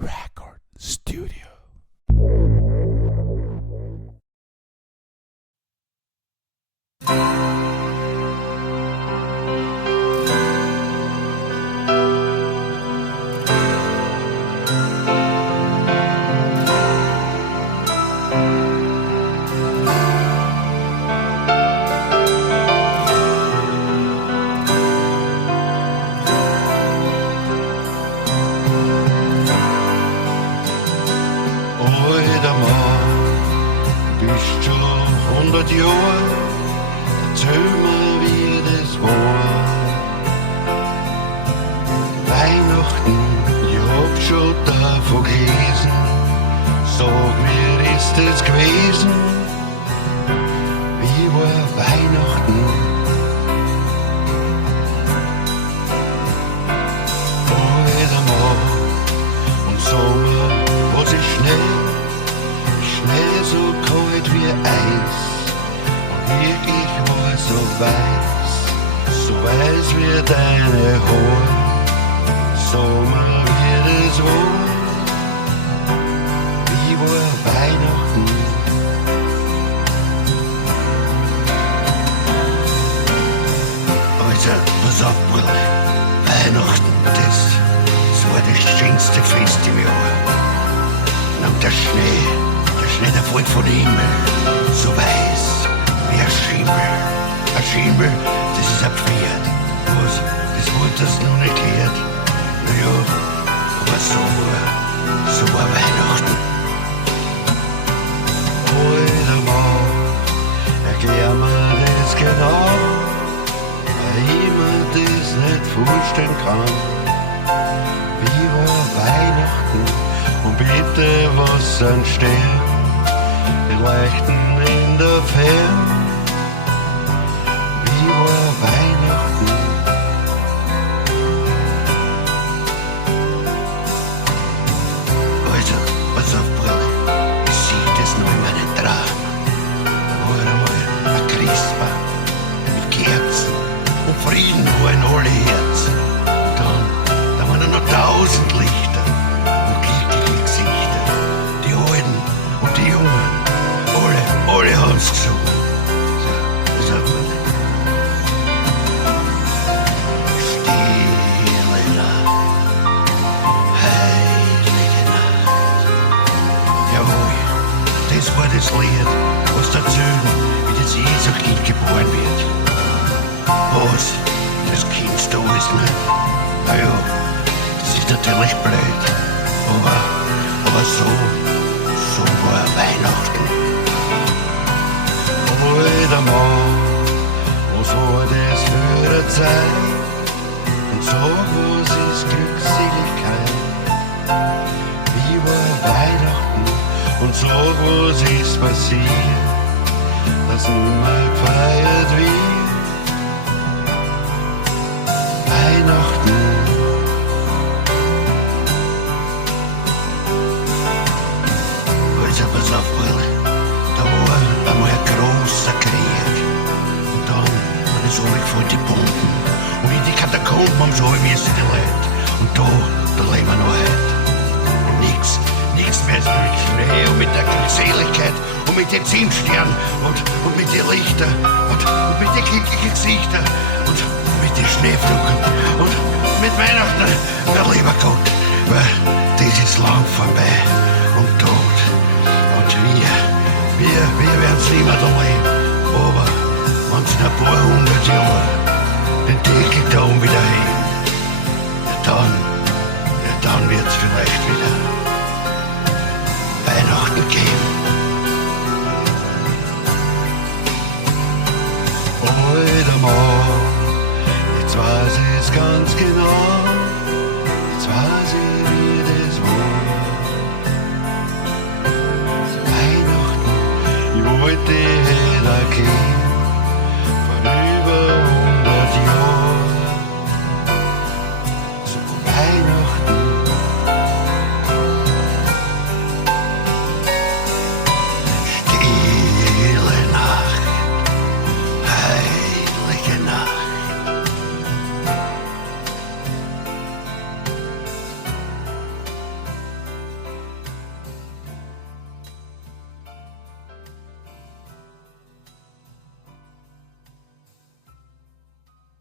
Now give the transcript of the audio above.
Record Studio. Alter Mann, bist schon 100 Jahre, erzähl mir, wie das war. Weihnachten, ich hab schon davon gelesen, sag mir, ist das gewesen? Wie war Weihnachten? Alter Mann, und sag mir, was ist Schnee so kalt wie Eis, und wirklich war so weiß wie deine Haare. Sag mal, wie das war, wie war Weihnachten? Also, pass auf, Bruder, Weihnachten, das war das schönste Fest im Jahr. Und der Schnee, der fällt von dem Himmel, so weiß wie ein Schimmel. Ein Schimmel, das ist ein Pferd. Was? Das wollte das noch nicht gehört. Naja, aber so war Weihnachten. Alter Mann, erklär mir das genau, weil ich mir das nicht vorstellen kann. Wie war Weihnachten? Und bitte, was sind Sterne, die leuchten in der Ferne? Wie war Weihnachten? Also, pass auf, Bruder, ich sehe das noch in meinen Träumen. Da war einmal ein Christbaum mit Kerzen und Frieden war in alle Herzen. Und dann waren noch 1000 Lichter. Die Jungen, alle haben's gesungen. So, das hat man. Stille Nacht, heilige Nacht. Jawohl, das war das Lied, was erzählen, wie das Jesuskind geboren wird. Was? Das kennst du alles nicht? Naja, das ist natürlich blöd, aber so war Weihnachten. Alter Mann, was war das für eine Zeit? Und sag, was ist Glückseligkeit? Wie war Weihnachten? Und sag, was ist passiert, dass nimmer gefeiert wird? Weihnachten. Pass auf, Bruder, da war einmal ein großer Krieg. Und dann ist runtergefallen die Bomben. Und in die Katakomben haben sie alle müssen, die Leute. Und da leben wir noch heute. Und nichts mehr ist mit Schnee und mit der Glückseligkeit und mit den Zimtsternen und mit den Lichtern und mit den glücklichen Gesichtern und mit den Schneeflocken und mit Weihnachten, der lieber Gott, weil das ist lang vorbei und tot. Wir werden's nicht mehr da leben, aber wenn's in ein paar 100 Jahren den Deckel da oben wieder heben, dann wird's vielleicht wieder Weihnachten geben. Alter Mann, jetzt weiß ich's ganz genau, jetzt weiß ich, wie das war. Wollte jeder gehen.